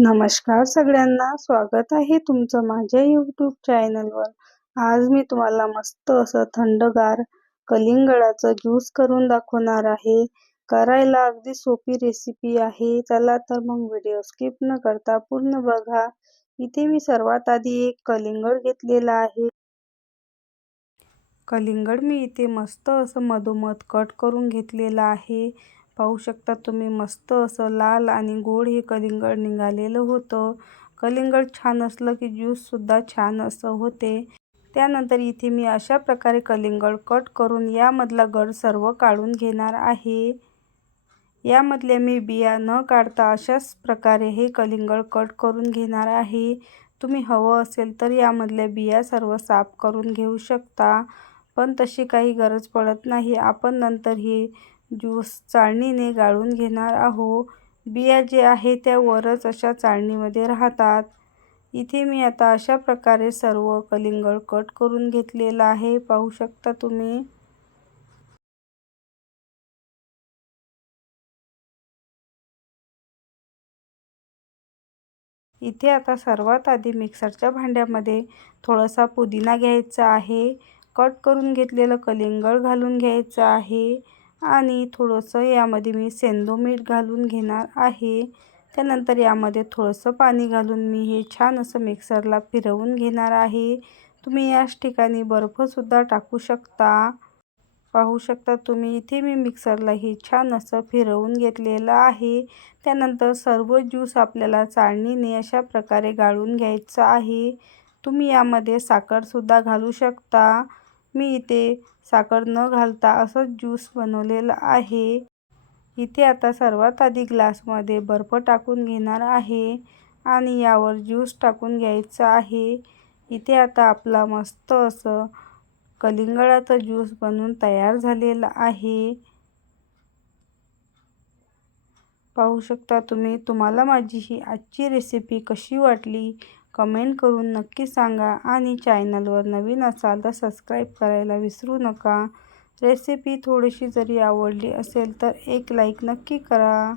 नमस्कार सगळ्यांना, स्वागत आहे तुमचं माझ्या YouTube चॅनलवर। आज मी तुम्हाला मस्त असं थंडगार कलिंगडाचं ज्यूस करून दाखवणार आहे। करायला अगदी सोपी रेसिपी आहे। चला तर मग व्हिडिओ स्किप न करता पूर्ण बघा। इथे मी सर्वात आधी एक कलिंगड घेतलेला आहे। कलिंगड मी इथे मस्त असं मधोमध कट करून घेतलेला आहे। पाहू शकता तुम्ही मस्त असं लाल आणि गोड हे कलिंगड निघालेलं होतं। कलिंगड छान असलं की ज्यूस सुद्धा छान असं होते। त्यानंतर इथे मी अशा प्रकारे कलिंगड कट करून यामधला गर सर्व काढून घेणार आहे। यामधल्या मी बिया न काढता अशाच प्रकारे हे कलिंगड कट करून घेणार आहे। तुम्ही हवं असेल तर यामधल्या बिया सर्व साफ करून घेऊ शकता, पण तशी काही गरज पडत नाही। आपण नंतर हे ज्यूस चाळणीने गाळून घेणार आहोत। बिया जे आहे त्या वरच अशा चाळणीमध्ये राहतात। इथे मी आता अशा प्रकारे सर्व कलिंगड कट करून घेतलेला आहे, पाहू शकता तुम्ही। इथे आता सर्वात आधी मिक्सरच्या भांड्यामध्ये थोडासा पुदिना घ्यायचा आहे, कट करून घेतलेलं कलिंगड घालून घ्यायचं आहे आणि थोडंसं यामध्ये मी सेंधव मीठ घालून घेणार आहे। त्यानंतर यामध्ये थोडंसं पाणी घालून मी हे छान असं मिक्सरला फिरवून घेणार आहे। तुम्ही याच ठिकाणी बर्फसुद्धा टाकू शकता। पाहू शकता तुम्ही इथे मी मिक्सरला हे छान असं फिरवून घेतलेलं आहे। त्यानंतर सर्व ज्यूस आपल्याला चाळणीने अशा प्रकारे गाळून घ्यायचा आहे। तुम्ही यामध्ये साखरसुद्धा घालू शकता। मी इथे साखर न घालता असंच ज्यूस बनवलेलं आहे। इथे आता सर्वात आधी ग्लासमध्ये बर्फ टाकून घेणार आहे आणि यावर ज्यूस टाकून घ्यायचा आहे। इथे आता आपला मस्त असं कलिंगडाचा ज्यूस बनवून तयार झालेला आहे। पाहू शकता तुम्ही। तुम्हाला माझी ही आजची रेसिपी कशी वाटली कमेंट करून नक्की सांगा आणि चॅनलवर नवीन असाल तर सबस्क्राईब करायला विसरू नका। रेसिपी थोडीशी जरी आवडली असेल तर एक लाईक नक्की करा।